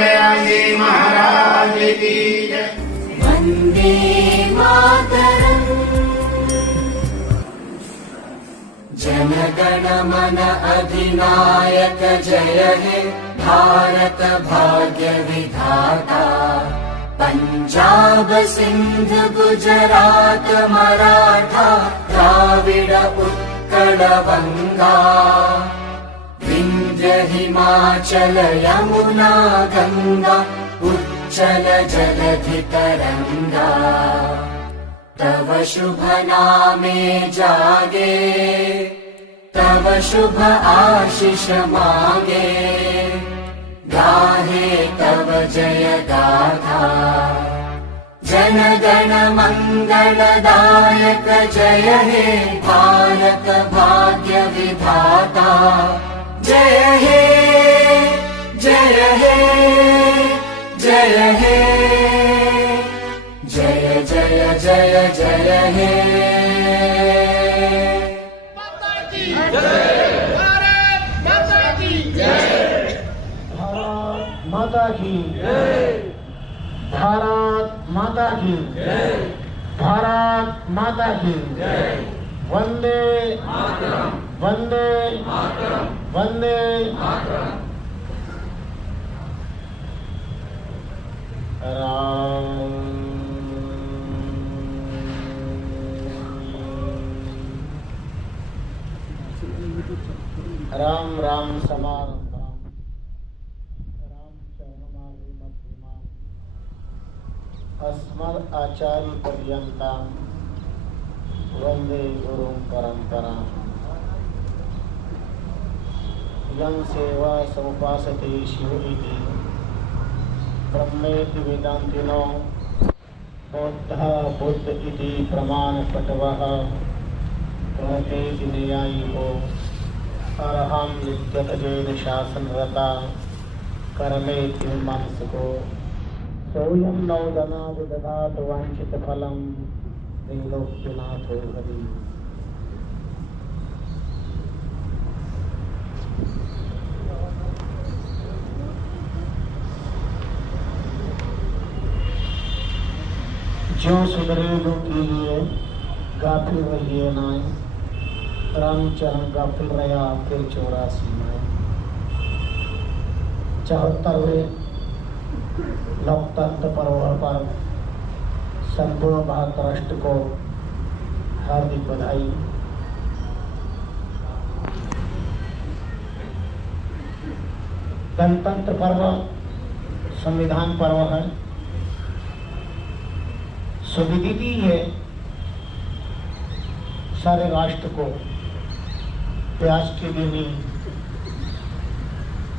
गया जी महाराज की जय। वंदे मातरम्। जन गण मन अधिनायक जय हे भारत भाग्य विधाता। पंजाब सिंध गुजरात मराठा द्राविड उत्कल बंगा। विंध्य हिमाचल यमुना गंगा उच्चल जलधि तरंगा। तव शुभ नामे जागे तव शुभ आशीष मांगे। गाहे तव जय गाथा जन गण मंगलदायक जय हे भारत भाग्य विधाता। जय हे जय हे जय हे जय जय जय जय हे। माता की भारत माता की भारत माता की वंदे वंदे वंदे। राम राम समारंभम अस्मद् आचार्य पर्यन्तं वंदे गुरुं परंपराम्। यं सेवा समुपासते शिव इति ब्रह्मेति वेदान्तिनो बौद्धः बुद्ध इति प्रमाणपटवः कहते न्यायिको अरहं नित्यतजेन शासनरता कर्मेति मानसिको। सोयं नवदनाद ददात वांछित फलम त्रैलोक्यनाथो हरि। जो सुधरेलों के लिए गाफिल रहिए नाय। रामचरण गाफिल रहा फिर 84 माए। 74वें लोकतंत्र पर्व पर संपूर्ण भारत राष्ट्र को हार्दिक बधाई। गणतंत्र पर्व संविधान पर्व है। सुविदित है सारे राष्ट्र को आज के दिन ही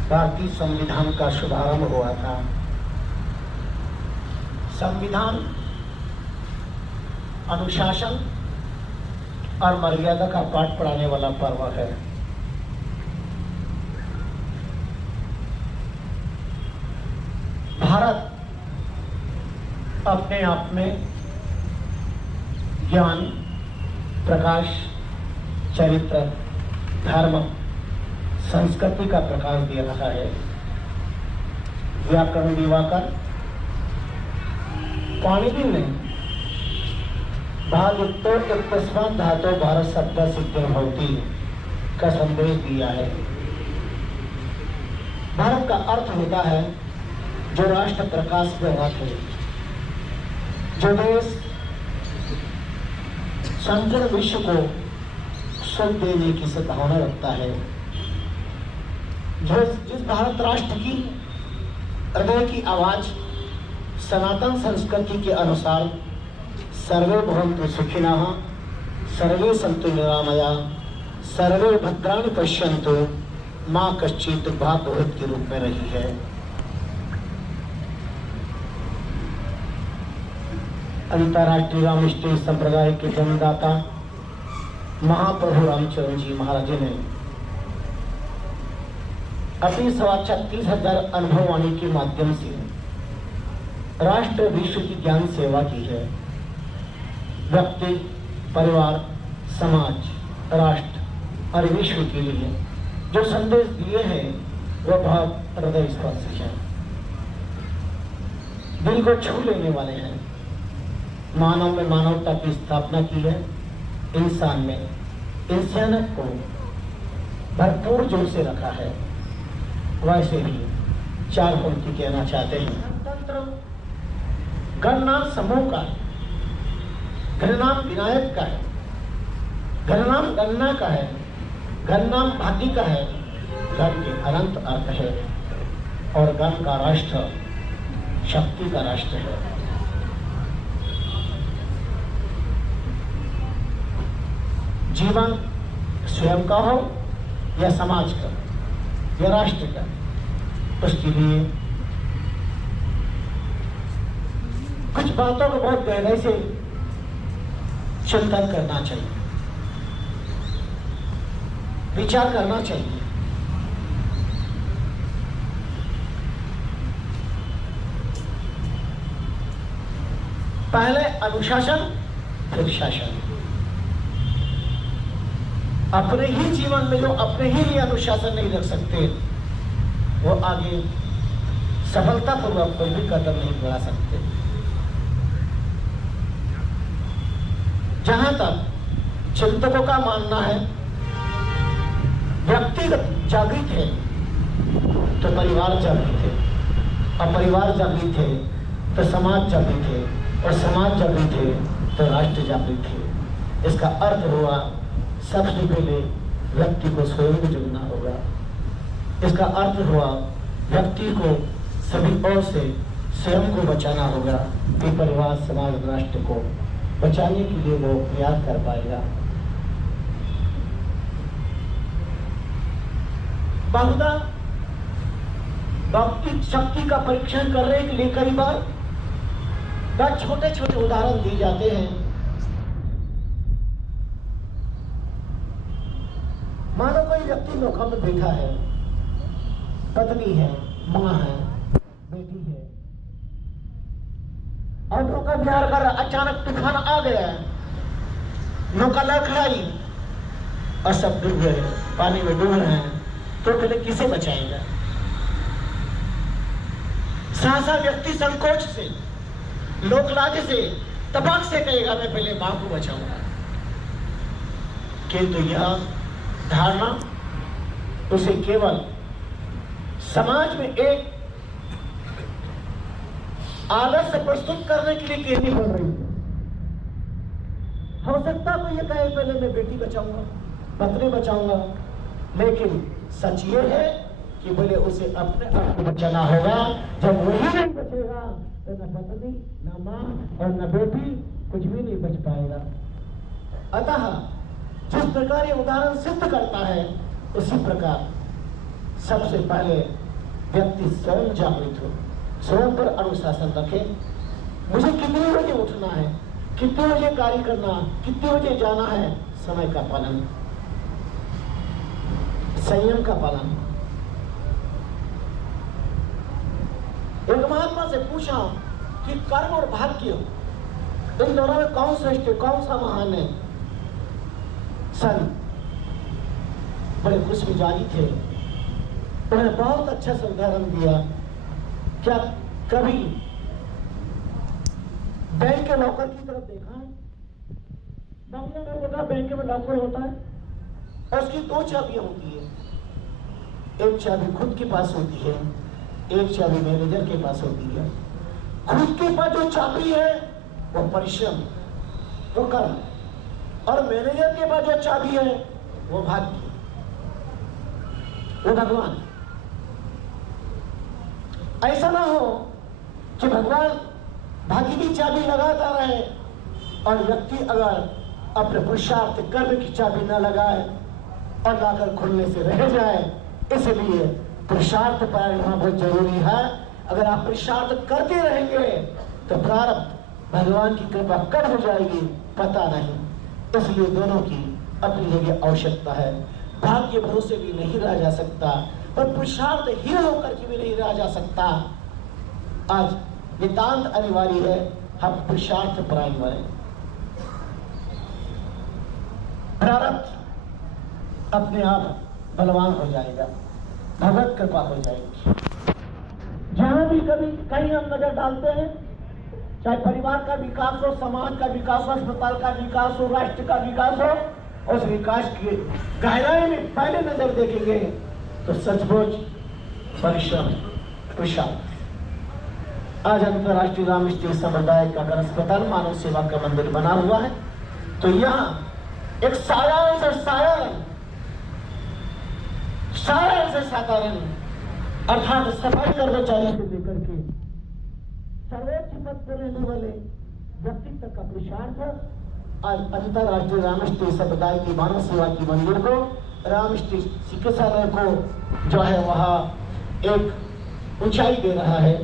भारतीय संविधान का शुभारंभ हुआ था। संविधान अनुशासन और मर्यादा का पाठ पढ़ाने वाला पर्व है। भारत अपने आप में ज्ञान, प्रकाश, चरित्र, धर्म, संस्कृति का प्रकाश दे रहा है। व्याकरण दिवाकर पाणिनि ने भागोत्तोत्तस्मात् धातो भारत शब्द सिद्ध भवति का संदेश दिया है। भारत का अर्थ होता है जो राष्ट्र प्रकाश में रथ है, जो देश संपूर्ण विश्व को सुख देने की सद्भावना रखता है, जो जिस भारत राष्ट्र की हृदय की आवाज सनातन संस्कृति के अनुसार सर्वे भवन्तु सुखिनः, सर्वे सन्तु निरामया, सर्वे भद्राणि पश्यन्तु मां कश्चित् दुर्भाग्य भवेत् के रूप में रही है। अंतर्राष्ट्रीय रामनिष्ठ संप्रदाय के जन्मदाता महाप्रभु रामचरण जी महाराज ने अपनी 36,000 अनुभववाणी के माध्यम से राष्ट्र विश्व की ज्ञान सेवा की है। व्यक्ति, परिवार, समाज, राष्ट्र और विश्व के लिए जो संदेश दिए हैं वह बहुत हृदय स्पर्शी है। दिल को छू लेने वाले हैं। मानव में मानवता की स्थापना की है, इंसान में इंसानियत को भरपूर जोर से रखा है। वैसे ही चार पंक्ति कहना चाहते हैं। तंत्र गणनाम समूह का है, गणनाम विनायक का है, गणनाम गणना का है, गणनाम भाग्य का है, गण के अनंत अर्थ है और गण का राष्ट्र शक्ति का राष्ट्र है। जीवन स्वयं का हो या समाज का या राष्ट्र का, उसके लिए कुछ बातों को बहुत गहराई से चिंतन करना चाहिए, विचार करना चाहिए। पहले अनुशासन फिर शासन। अपने ही जीवन में जो अपने ही लिए अनुशासन नहीं रख सकते, वो आगे सफलतापूर्वक कोई भी कदम नहीं बढ़ा सकते। जहां तक चिंतकों का मानना है व्यक्तिगत जागृत है तो परिवार जागृत है, और परिवार जागृत है तो समाज जागृत है, और समाज जागृत है तो राष्ट्र जागृत है। इसका अर्थ हुआ सबसे पहले व्यक्ति को स्वयं जगना होगा। इसका अर्थ हुआ व्यक्ति को सभी ओर से स्वयं को बचाना होगा कि परिवार समाज राष्ट्र को बचाने के लिए वो प्रयास कर पाएगा। बहुधा भौतिक शक्ति का परीक्षण करने के लिए कई बार छोटे छोटे उदाहरण दिए जाते हैं। मानो कोई व्यक्ति नौका में बैठा है, पत्नी है, माँ है, बेटी है, और नौका विहार कर अचानक तूफान आ गया, नौका लड़खड़ाई और सब डूब गए, पानी में डूब रहे हैं, तो पहले किसे बचाएगा? सहसा व्यक्ति संकोच से, लोकलाज से, तबाक से कहेगा मैं पहले मां को बचाऊंगा। किंतु यह धारणा उसे केवल समाज में एक आदर्श प्रस्तुत करने के लिए कहनी पड़ रही है। हो सकता तो ये कहे पहले मैं बेटी बचाऊंगा, पत्नी बचाऊंगा, लेकिन सच ये है कि पहले उसे अपने आप को बचाना होगा। जब वही नहीं बचेगा तो न पत्नी, न माँ और न बेटी कुछ भी नहीं बच पाएगा। अतः जिस प्रकार ये उदाहरण सिद्ध करता है, उसी प्रकार सबसे पहले व्यक्ति स्वयं जागृत हो, स्वयं पर अनुशासन रखे। मुझे कितने बजे उठना है, कितने बजे कार्य करना, कितने बजे जाना है, समय का पालन, संयम का पालन। एक महात्मा से पूछा कि कर्म और भाग्य इन दोनों में कौन श्रेष्ठ है, कौन सा महान है? सन बड़े खुश मिजाजी थे, उन्होंने बहुत अच्छा सा उदाहरण दिया। क्या कभी बैंक के लॉकर की तरफ देखा है? बैंक में लॉकर होता है और उसकी दो चाबियां होती है। एक चाबी खुद के पास होती है, एक चाबी मैनेजर के पास होती है। खुद के पास जो चाबी है वो परिश्रम, वो कर्म, और मैनेजर के पास जो चाबी है वो भाग्य, वो भगवान। ऐसा ना हो कि भगवान भाग्य की चाबी लगाता रहे और व्यक्ति अगर अपने पुरुषार्थ कर्म की चाबी न लगाए और लाकर खुलने से रह जाए। इसलिए पुरुषार्थ पाना बहुत जरूरी है। अगर आप पुरुषार्थ करते रहेंगे तो प्रारब्ध भगवान की कृपा कब हो जाएगी पता नहीं। इसलिए दोनों की अपनी जगह आवश्यकता है। भाग्य भरोसे भी नहीं रह जा सकता और पुरुषार्थ ही होकर के भी नहीं रह जा सकता। आज नितांत अनिवार्य है हम पुरुषार्थ परायण बने। प्रारब्ध अपने आप बलवान हो जाएगा, भगवत कृपा हो जाएगी। जहां कभी कभी कहीं हम नजर डालते हैं, चाहे परिवार का विकास हो, समाज का विकास हो, अस्पताल का विकास हो, राष्ट्र का विकास हो, उस विकास की गहराई में पहले नजर देखेंगे तो सचमुच परिश्रम कुशल। आज अंतर्राष्ट्रीय रामकृष्ण समुदाय का अगर अस्पताल मानव सेवा का मंदिर बना हुआ है तो यहाँ एक साधारण से साधारण अर्थात सफाई कर्मचारी से लेकर के सर्वोच्च पद पर रहने वाले व्यक्ति तक का पुरुषार्थ आज अंतर्राष्ट्रीय रामकृष्ण समुदाय की मानव सेवा की मंदिर को, रामकृष्ण चिकित्सालय को जो है वहाँ एक ऊंचाई दे रहा है।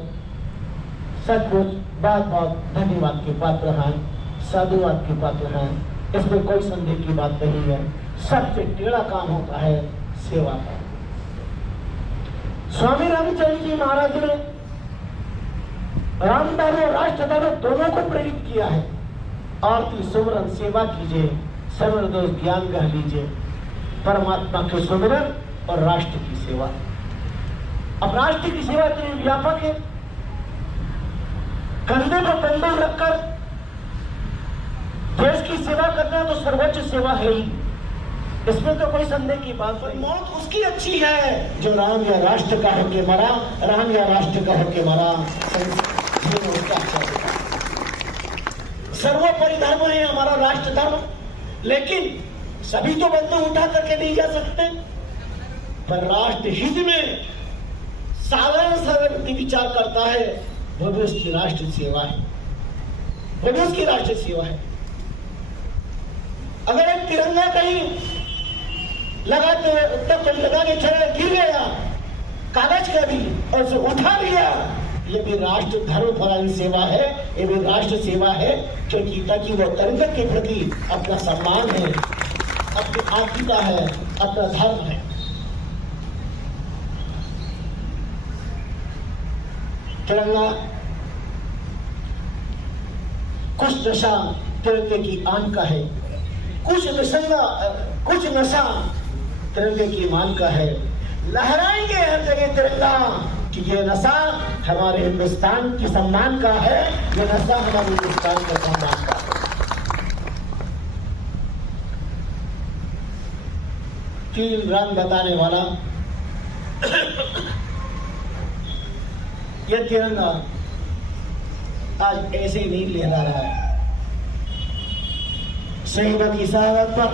सचमुच बहुत धन्यवाद के पात्र हैं, साधुवाद के पात्र हैं, इसमें कोई संदेह की बात नहीं है। सबसे टेढ़ा काम होता है सेवा का। स्वामी रामचंद्र जी महाराज ने रामधर्म और राष्ट्रधर्म दोनों को प्रेरित किया है। आरती सुमरन सेवा कीजिए, समर दोष ज्ञान कह लीजिए, परमात्मा के सुमरन और राष्ट्र की सेवा। अब राष्ट्र की सेवा इतनी व्यापक है, कंधे पर बंधन रखकर देश की सेवा करना तो सर्वोच्च सेवा है ही, इसमें तो कोई संदेह की बात नहीं। मौत उसकी अच्छी है जो राम या राष्ट्र का होके मरा, राम या राष्ट्र का होके मरा। सर्वोपरि धर्म है हमारा राष्ट्र धर्म, लेकिन सभी तो बंधन उठा करके नहीं जा सकते। पर राष्ट्र हित में साधारण व्यक्ति विचार करता है, वो भी उसकी राष्ट्र सेवा है, वो भी उसकी राष्ट्र सेवा है। अगर एक तिरंगा कहीं लगाते लगा के चढ़े गिर गया कागज का भी और उसे उठा लिया, ये भी राष्ट्र धर्म परायण सेवा है, ये भी राष्ट्र सेवा है, क्योंकि ताकि वो तिरंगा के प्रति अपना सम्मान है, अपनी आत्मीयता है, अपना धर्म है। तिरंगा कुछ नशा तिरंगे की आन का है, कुछ नशा तिरंगे की मान का है। लहराएंगे हर जगह तिरंगा कि ये नशा हमारे हिंदुस्तान की सम्मान का है, ये नशा हमारे हिंदुस्तान के सम्मान का है। 3 रंग बताने वाला ये तिरंगा आज ऐसे ही नहीं लहरा रहा है। शहीद की शहादत पर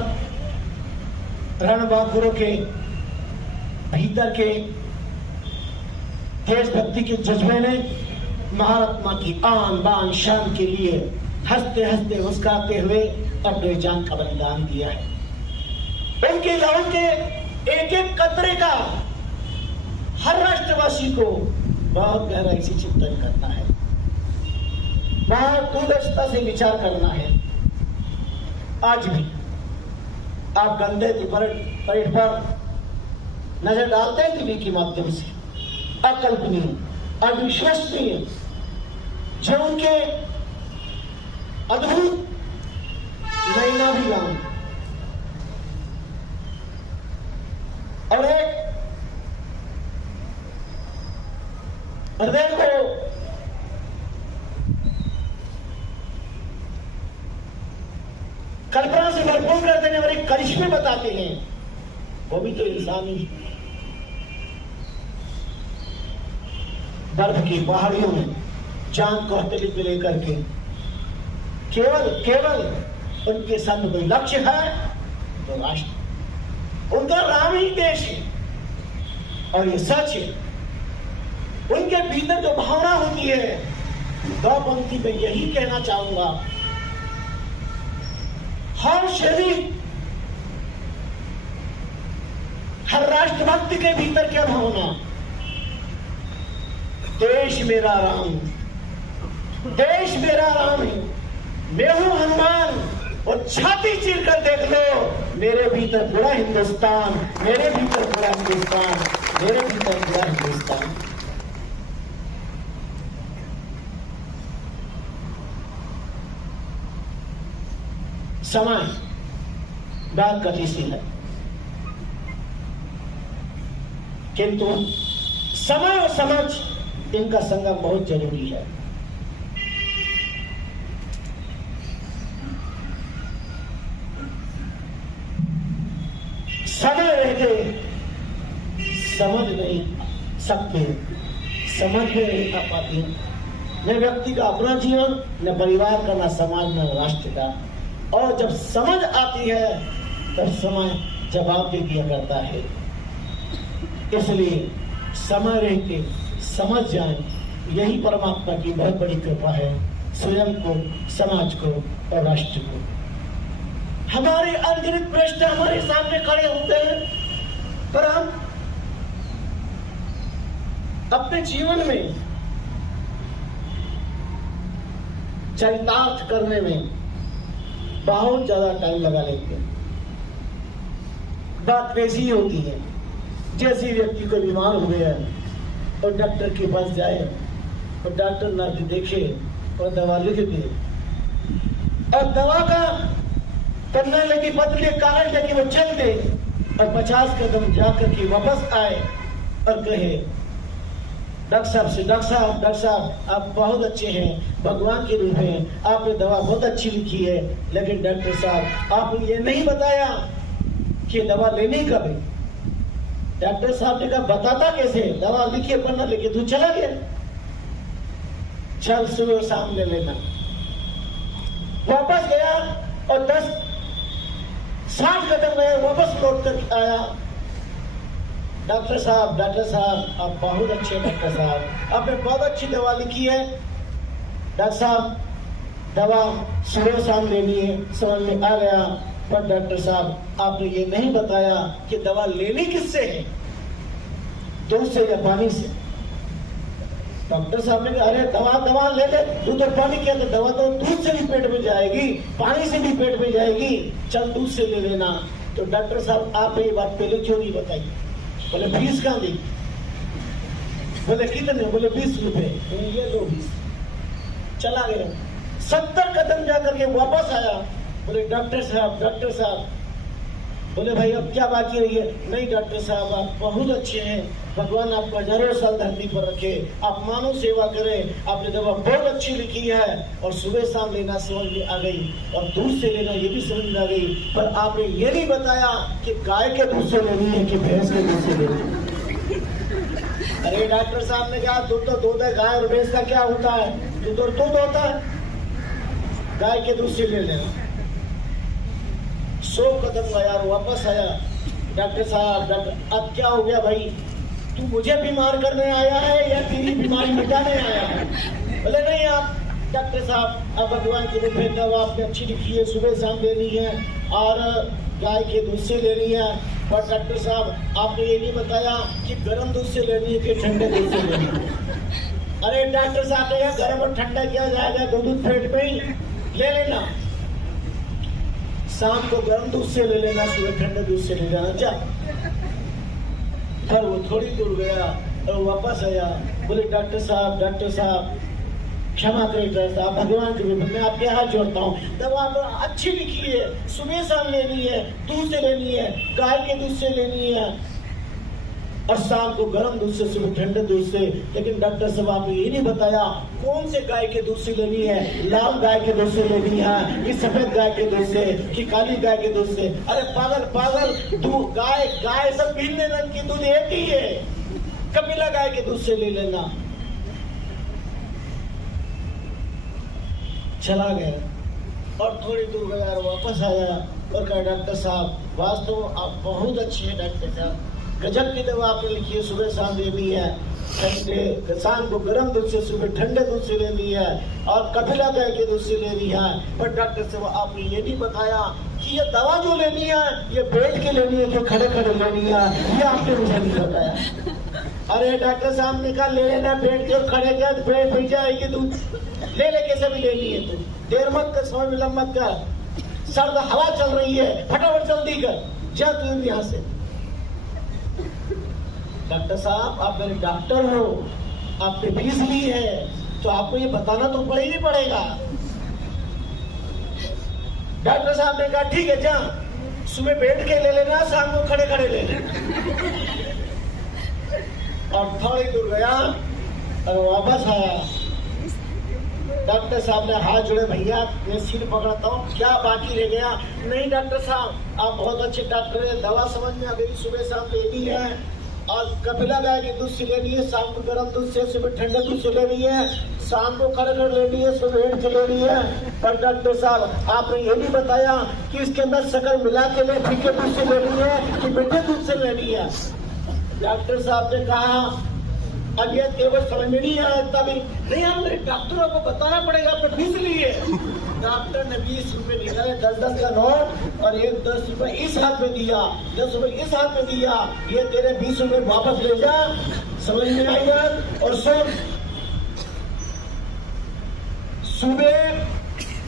रणबहादुरों के भीतर के देशभक्ति के जज्बे ने महात्मा की आन बान शान के लिए हंसते हंसते मुस्कुराते हुए अपने जान का बलिदान दिया है। उनके लहू के एक एक कतरे का हर राष्ट्रवासी को बहुत गहराई से चिंतन करना है, बहुत दूरदर्शिता से विचार करना है। आज भी आप गंदे की परेड पर नजर डालते हैं टीवी के माध्यम से, अकल्पनीय, अविश्वसनीय जो उनके अद्भुत नैनाभिगान और एक हृदय को कल्पना से भरपूर कर देने वाले करिश्मे बताते हैं, वो भी तो इंसानी। बर्फ की पहाड़ियों में चांद को हथेली पे लेकर के केवल उनके सामने कोई लक्ष्य है तो राष्ट्र, उनका राम ही देश है और ये सच है। उनके भीतर जो भावना होती है, 2 पंक्ति में यही कहना चाहूंगा, हर शरीर, हर राष्ट्रभक्ति के भीतर क्या भावना, देश मेरा राम, देश मेरा राम है, मैं हूं हनुमान, और छाती चीर कर देख लो मेरे भीतर पूरा हिंदुस्तान, मेरे भीतर पूरा हिंदुस्तान, मेरे भीतर पूरा हिंदुस्तान। समय बहुत गतिशील है, किंतु समय और समझ इनका संगम बहुत जरूरी है। समय रहते समझ नहीं सकते, समझ में नहीं आ पाती, न व्यक्ति का अपना जीवन, न परिवार का, न समाज, न राष्ट्र का। और जब समझ आती है तब समय जवाब दे दिया करता है। इसलिए समय रहते समझ जाए, यही परमात्मा की बहुत बड़ी कृपा है स्वयं को, समाज को और राष्ट्र को। हमारे अनगिनत प्रश्न हमारे सामने खड़े होते हैं, पर हम अपने जीवन में चरितार्थ करने में बहुत ज्यादा टाइम लगा लेते हैं। बात वैसी होती है जैसे व्यक्ति को बीमार हो गया और डॉक्टर के पास जाए और डॉक्टर ना देखे और दवा लिख दे, और दवा का पन्ना लेके पतले कागज लेके वो चल दे और 50 कदम जाकर के वापस आए और कहे डॉक्टर साहब से, डॉक्टर साहब आप बहुत अच्छे हैं, भगवान के रूप हैं, आपने दवा बहुत अच्छी लिखी है, लेकिन डॉक्टर साहब आपने ये नहीं बताया कि दवा लेनी कब है। डॉक्टर साहब ने कहा बताता कैसे, दवा लिखिए पन्ना लेके तू चला गया, चल सुबह शाम ले लेना। वापस गया और 10-60 कदम गए, वापस लौट कर आया। डॉक्टर साहब आप बहुत अच्छे डॉक्टर साहब, आपने बहुत अच्छी दवा लिखी है। डॉक्टर साहब दवा सुबह शाम लेनी है, समझ में आ गया, पर डॉक्टर साहब आपने ये नहीं बताया कि दवा लेनी किससे है, दूध से या पानी से। डॉक्टर साहब ने कहा अरे दवा ले ले, दूध और पानी क्या, तो दवा तो दूध से भी पेट में जाएगी, पानी से भी पेट में जाएगी, चल दूध से ले लेना। तो डॉक्टर साहब आप ये बात पहले क्यों नहीं बताई? बोले फीस कहाँ दी? बोले कितने? बोले 20 रुपए। ये लो 20। चला गया, 70 कदम जाकर के वापस आया। बोले डॉक्टर साहब, बोले भाई अब क्या बाकी रही है? नहीं डॉक्टर साहब आप बहुत अच्छे हैं, भगवान आपको हजारों साल धरती पर रखे, आप मानव सेवा करें, आपने दवा बहुत अच्छी लिखी है और सुबह शाम लेना समझ में आ गई और दूध से लेना ये भी समझ में आ गई, पर आपने ये नहीं बताया कि गाय के दूध से लेनी है कि भैंस के दूध से लेनी है। अरे डॉक्टर साहब ने कहा दूध तो दूध है, गाय और भैंस का क्या होता है? दूध और दूध होता है, गाय के दूध से ले लेना। 100 कदम गया और वापस आया। डॉक्टर साहब अब क्या हो गया भाई, तू मुझे बीमार करने आया है या तेरी बीमारी मिटाने आया है? बोले नहीं आप डॉक्टर साहब अब भगवान की रूप में दवा आपने अच्छी लिखी है, सुबह शाम लेनी है और गाय के दूध से लेनी है, पर डॉक्टर साहब आपने ये नहीं बताया कि गर्म दूध से लेनी है कि ठंडे दूध से लेनी है। अरे डॉक्टर साहब ने गर्म और ठंडा किया जाएगा, दूध पेट में ही ले लेना, शाम को गर्म दूध से ले लेना, सुबह ठंडे दूध से ले जाना। जा पर वो थोड़ी दूर गया और वापस आया। बोले डॉक्टर साहब क्षमा करें डॉक्टर साहब, भगवान के रूप में आपके हाथ जोड़ता हूँ, दवा अच्छी लिखी है, सुबह शाम लेनी है, दूध से लेनी है, गाय के दूध से लेनी है और शाम को गर्म दूध से, सुबह ठंडे दूध से। लेकिन डॉक्टर साहब आपने ये नहीं बताया कौन से गाय के दूध से लेनी है, लाल गाय के दूध से लेनी है कि सफेद गाय के दूध से कि काली गाय के दूध से। अरे पागल दूध गाय सब भिन्न रंग की, दूध एक ही है, कपिला गाय के दूध से ले लेना। चला गया और थोड़ी दूर गया और वापस आया और कहा डॉक्टर साहब वास्तव आप बहुत अच्छे हैं डॉक्टर साहब, गजब की दवा आपने लिखी है, सुबह शाम लेनी है, शाम को गर्म दूध से, सुबह ठंडे दूध से लेनी है और कपिला गाय के दूध से लेनी है। पर डॉक्टर साहब आपने ये नहीं बताया कि ये दवा जो लेनी है ये बैठ के लेनी है कि खड़े खड़े लेनी है, ये आपने मुझे नहीं बताया। अरे डॉक्टर साहब ने कहा ले लेना बैठ के और खड़े के बैठ जाएगी दूध, ले कैसे भी लेनी है, तू देर मत कर, समय विलम्ब मत कर, सर्द हवा चल रही है, फटाफट जल्दी कर, जा तू यहाँ से। डॉक्टर साहब आप मेरे डॉक्टर हो, आपने फीस ली है तो आपको ये बताना तो पड़ेगा। डॉक्टर साहब ने कहा ठीक है जा, सुबह बैठ के ले लेना, शाम को खड़े खड़े ले लेना। और थोड़ी दूर गया और वापस आया। डॉक्टर साहब ने हाथ जोड़े, भैया मैं सिर पकड़ता हूँ, क्या बाकी रह गया? नहीं डॉक्टर साहब, आप बहुत अच्छे डॉक्टर हैं, दवा समझ में आ गई, सुबह शाम लेनी है और कपिला गाय के दूध से लेनी है, शाम को गर्म दूध से, सुबह ठंडे दूध से लेनी है, शाम को खड़े लेनी है, सुबह हेड से लेनी है। पर डॉक्टर साहब आपने ये नहीं बताया कि इसके अंदर शक्कर मिला के ले फीके दूध से लेनी है कि मीठे दूध से लेनी है। डॉक्टर साहब ने कहा अब ये केवल समझ में नहीं आया, तभी नहीं हमने डॉक्टरों को बताना पड़ेगा, आपने फीस लिए। डॉक्टर ने 20 रुपए निकाले, 10-10 का नोट और एक 10 रुपए इस हाथ में दिया, 10 रुपए इस हाथ में दिया, ये तेरे 20 रुपए वापस ले जा। समझ में आई बात? और सुन, सुबह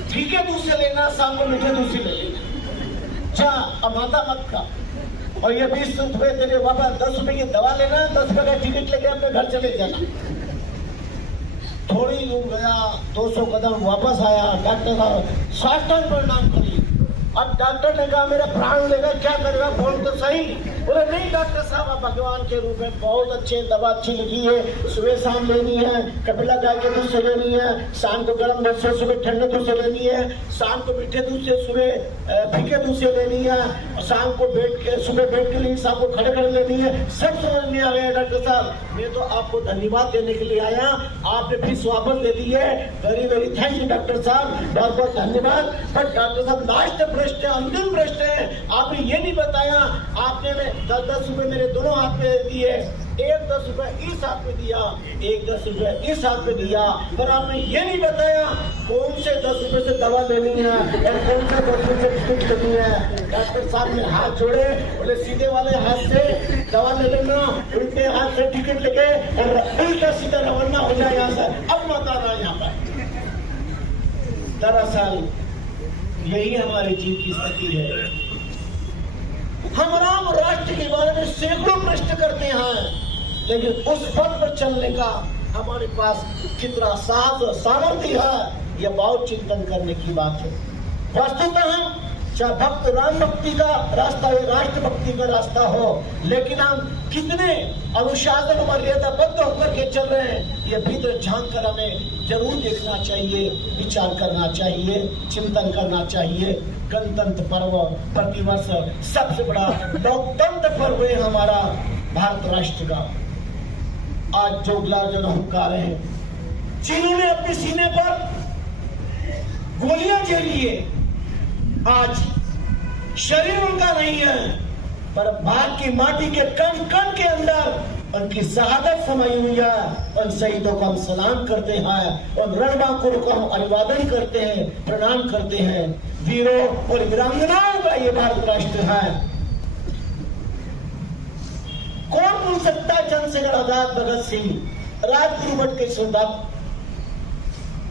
फीके दूध से लेना, शाम को मीठे दूध से ले लेना। जा अब माता मत का। और ये 20 रुपए तेरे वापस, 10 रुपए की दवा लेना, 10 रुपए का टिकट लेके अपने घर चले जाना। थोड़ी दूर गया, 200 कदम वापस आया, डॉक्टर साहब साष्टांग प्रणाम करी। अब डॉक्टर ने कहा मेरा प्राण लेगा, क्या करेगा बोल तो सही। बोले नहीं डॉक्टर साहब, आप भगवान के रूप में बहुत अच्छे, दवा अच्छी लिखी है, सुबह शाम लेनी है, कपिला गाय के दूध से लेनी है, शाम को गर्म दूध से, सुबह ठंडे दूध से लेनी है, शाम को मीठे दूध से, सुबह फीके दूध से लेनी है, शाम को बैठ के, सुबह बैठ के लिए, शाम को खड़े खड़े लेनी है। सब समझ में आ गया डॉक्टर साहब। मैं तो आपको धन्यवाद देने के लिए आया, आपने फीस वापस दे दी है, very very thank you doctor साहब, बहुत बहुत धन्यवाद। पर डॉक्टर साहब लास्ट प्रश्न है, अंतिम प्रश्न है, आपने ये नहीं बताया, आपने 10-10 रुपए मेरे दोनों हाथ में दिए, एक 10 रुपए इस हाथ में दिया, एक 10 रुपए इस हाथ में दिया, पर आपने ये नहीं बताया कौन से 10 रुपए से दवा लेनी है और कौन से 10 रुपए से टिकट लेनी है। डॉक्टर साहब ने हाथ जोड़े, बोले सीधे वाले हाथ से दवा ले लेना, उल्टे हाथ से टिकट लेके और उल्टा सीधा रवाना हो जाए यहाँ से। अब मत आना यहाँ पर। दरअसल यही हमारे जीव की स्थिति है। हम राम राष्ट्र के बारे में सैकड़ों प्रश्न करते हैं, लेकिन उस पथ पर चलने का हमारे पास कितना साहस और सामर्थ्य है, यह बहुत चिंतन करने की बात है। वस्तुतः हम चाहे भक्त राम भक्ति का रास्ता हो, राष्ट्र भक्ति का रास्ता हो, लेकिन हम कितने अनुशासन मर्यादाबद्ध होकर के चल रहे हैं, ये भीतर झांक कर हमें जरूर देखना चाहिए, विचार करना चाहिए, चिंतन करना चाहिए। गणतंत्र पर्व प्रतिवर्ष सबसे बड़ा लोकतंत्र पर्व है हमारा भारत राष्ट्र का। आज जो गुलाम हुंकार है, जिन्होंने अपने सीने पर गोलियां झेली है, आज शरीर उनका नहीं है, पर भारत की माटी के कण कण के अंदर उनकी शहादत समाई हुई है। उन शहीदों को हम सलाम करते हैं, उन रणबांकुरों को हम अभिवादन करते हैं, प्रणाम करते हैं। वीरों और वीरांगनाओं का ये भारत राष्ट्र है। कौन भूल सकता है चंद्रशेखर आजाद, भगत सिंह, राजगुरु भट्ट के सरदार?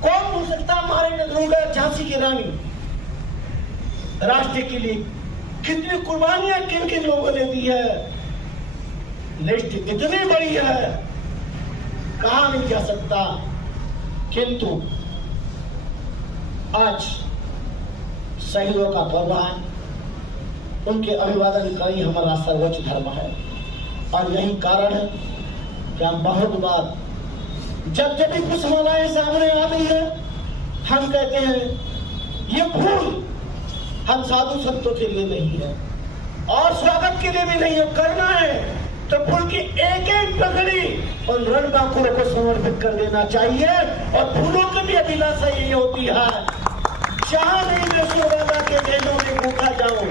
कौन भूल सकता है हमारे नजरूगा झांसी की रानी? राष्ट्र के लिए कितनी कुर्बानियां किन किन लोगों ने दी है, लिस्ट इतनी बड़ी है, कहा नहीं जा सकता। किंतु आज शहीदों का पर्व है, उनके अभिवादन का ही हमारा सर्वोच्च धर्म है। और यही कारण है कि हम बहुत बार जब जब भी कुछ मालाएं सामने आती है, हम कहते हैं ये फूल हम साधु संतों के लिए नहीं है और स्वागत के लिए भी नहीं है, करना है तो फूल की एक एक पगड़ी उन रणबांकुरों को समर्पित कर देना चाहिए। और फूलों की भी अभिलाषा यही होती है, चाह नहीं मैं सुरवाला के गहनों में गूंथा जाऊं,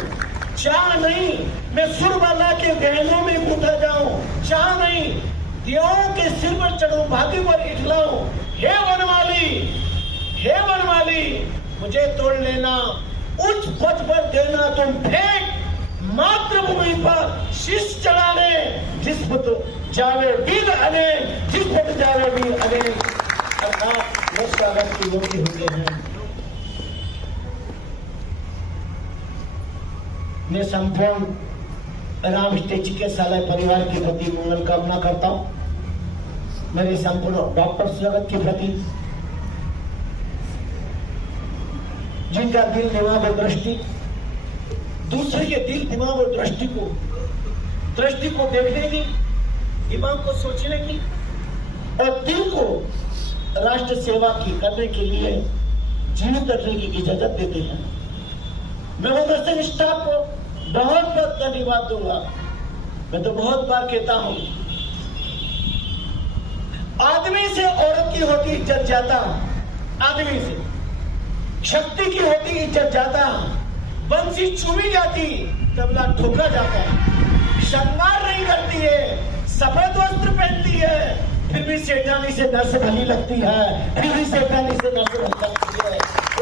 चाह नहीं मैं सुरवाला के गहनों में गूंथा जाऊं, चाह नहीं देवों के सिर पर चढ़ूं, भाग्य पर इठलाऊं। हे वनमाली मुझे तोड़ लेना, उच्च पथ पर देना तुम फेंक, मातृभूमि पर शीश चढ़ाने, जिस पथ जावे वीर अनेक, जिस पथ जावे वीर अनेक। अर्थात वो स्वागत की योग्य होते हैं। मैं संपूर्ण राम चिकित्सालय परिवार के प्रति मंगल कामना करता हूं, मेरे संपूर्ण डॉक्टर स्वागत के प्रति, जिनका दिल, दिमाग और दृष्टि दूसरे के दिल, दिमाग और दृष्टि को देखने की, दिमाग को सोचने की, और दिल को राष्ट्र सेवा की करने के लिए जीवित रखने की इजाजत देते हैं। मैं वो नर्सिंग स्टाफ को बहुत बहुत धन्यवाद दूंगा। मैं तो बहुत बार कहता हूं, आदमी से औरत की होती इज्जत जाता, आदमी से शक्ति की होती इज्जत जाता, बंसी चूमी जाती, तबला ठोका जाता है, श्रृंगार नहीं करती है, सफेद वस्त्र पहनती है, फिर भी सेठानी से नर्स भली लगती है, फिर भी सेठानी से नर्स भली लगती है।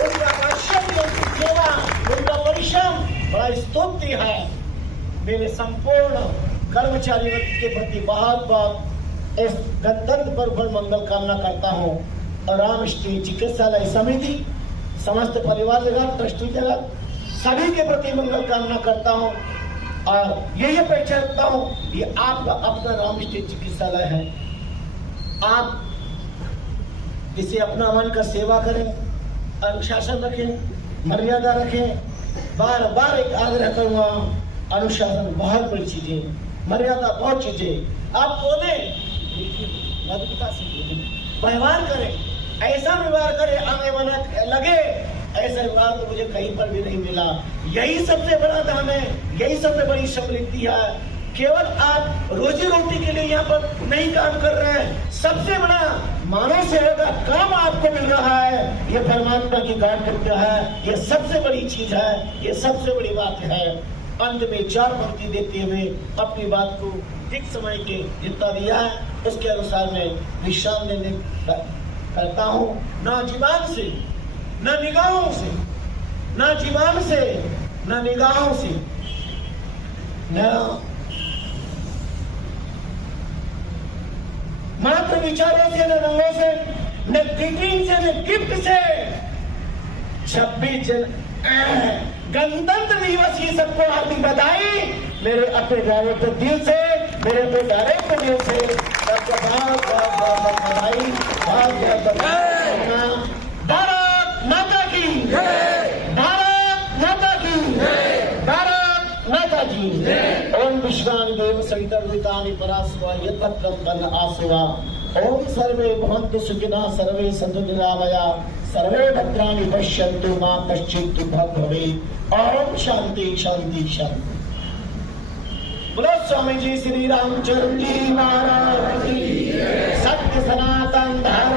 उनका परिश्रम, उनकी सेवा, उनका परिश्रम बड़ा स्तुत्य है। मेरे संपूर्ण कर्मचारी वर्ग के प्रति बहुत बहुत इस गणतंत्र पर्व पर मंगल कामना करता हूँ। और रामश्री चिकित्सालय समिति, समस्त परिवार जगत, ट्रस्टी जगत, सभी के प्रति मंगल कामना करता हूँ और यही अपेक्षा रखता हूँ, ये आपका अपना रामश्री चिकित्सालय है। आप इसे अपना मन का सेवा करें, अनुशासन रखें, मर्यादा रखें। बार बार एक आग्रह करूंगा, अनुशासन बहुत बड़ी चीज है, मर्यादा बहुत चीजें। आप बोले मधुरता से व्यवहार करें, ऐसा व्यवहार करें आगे वाला लगे ऐसा व्यवहार तो मुझे कहीं पर भी नहीं मिला। यही सबसे बड़ा धन है, यही सबसे बड़ी समृद्धि है। केवल आप रोजी रोटी के लिए यहाँ पर नहीं काम कर रहे हैं, सबसे बड़ा मानव सेवा का काम आपको मिल रहा है। ये परमात्मा की गांठ कृपा है, ये सबसे बड़ी चीज है, ये सबसे बड़ी बात है। अंत में 4 पंक्ति देते हुए अपनी बात को ठीक समय के जितना दिया है उसके अनुसार मैं विश्राम देने करता हूँ। ना जीवन से, ना निगाहों से, ना जीवन से, ना निगाहों से, न मात्र विचारों से, न रंगों से, न ग्रीटिंग से, न गिफ्ट से। 26 गणतंत्र दिवस की सबको हार्दिक बधाई। मेरे अपने डायरेक्टर दिल से, मेरे अपने डायरेक्टर दिल से सबको बहुत बहुत बहुत बधाई, बहुत बहुत बधाई। भारत माता की, भारत माता की, भारत माता की। ओम विश्वानि देव सवितर्वृतानि परास्वा यत्पत्रं तन्न आसुवा। ओम सर्वे भवन्तु सुखिनः, सर्वे सन्तु निरामयाः, सर्वे भद्राणि पश्यन्तु मा कश्चित् दुःखं भवेत्। ओम शांति शांति शांति। बोलो स्वामी जी श्री रामचंद्र जी महाराज की। सत्य सनातन धर्म